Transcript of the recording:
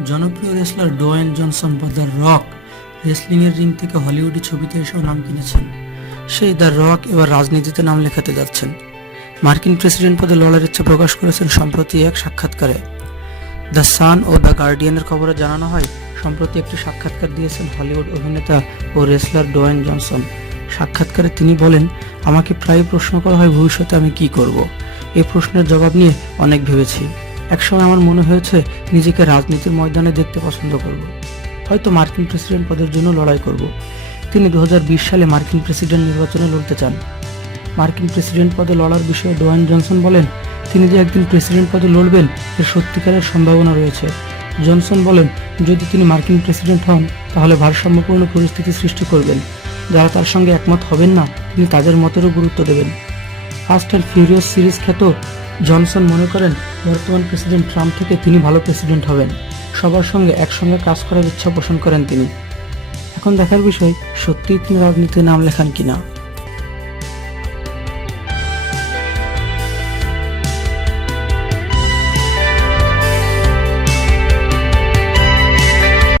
জনপ্রিয় wrestler Dwayne Johnson বা the Rock রেসলিংয়ের রিং থেকে হলিউডি ছবিতে এসেও নাম কিনেছেন। সেই দ্য রক এবার রাজনীতিতে নাম লেখাতে যাচ্ছেন। মার্কিন প্রেসিডেন্ট পদে লড়ার ইচ্ছা প্রকাশ করেছেন সম্প্রতি এক সাক্ষাৎকারে। দ্য সান ও দ্য গার্ডিয়ানের খবরে জানানো হয়, সম্প্রতি একটি সাক্ষাৎকার দিয়েছেন হলিউড অভিনেতা ও রেসলার ডোয়েন জনসন। সাক্ষাৎকারে তিনি বলেন, আমাকে প্রায় প্রশ্ন করা হয় ভবিষ্যতে আমি কি করব? এই প্রশ্নের জবাব নিয়ে অনেক ভেবেছি। একসময় আমার মনে হয়েছে, নিজেকে রাজনীতির ময়দানে দেখতে পছন্দ করব। হয়তো মার্কিন প্রেসিডেন্ট পদের জন্য লড়াই করব। তিনি দু হাজার বিশ সালে মার্কিন প্রেসিডেন্ট নির্বাচনে লড়তে চান। মার্কিন প্রেসিডেন্ট পদে লড়ার বিষয়ে ডোয়ান জনসন বলেন, তিনি যে একদিন প্রেসিডেন্ট পদে লড়বেন, এর সত্যিকারের সম্ভাবনা রয়েছে। জনসন বলেন, যদি তিনি মার্কিন প্রেসিডেন্ট হন, তাহলে ভারসাম্যপূর্ণ পরিস্থিতি সৃষ্টি করবেন। যারা তার সঙ্গে একমত হবেন না, তিনি তাদের মতেরও গুরুত্ব দেবেন। ফাস্ট অ্যান্ড ফিউরিয়াস সিরিজ খ্যাত জনসন মনে করেন, বর্তমান প্রেসিডেন্ট ট্রাম্প থেকে তিনি ভালো প্রেসিডেন্ট হবেন। সবার সঙ্গে একসঙ্গে কাজ করার ইচ্ছা পোষণ করেন তিনি। এখন দেখার বিষয়, সত্যিই তিনি রাজনীতিতে নাম লেখান কিনা?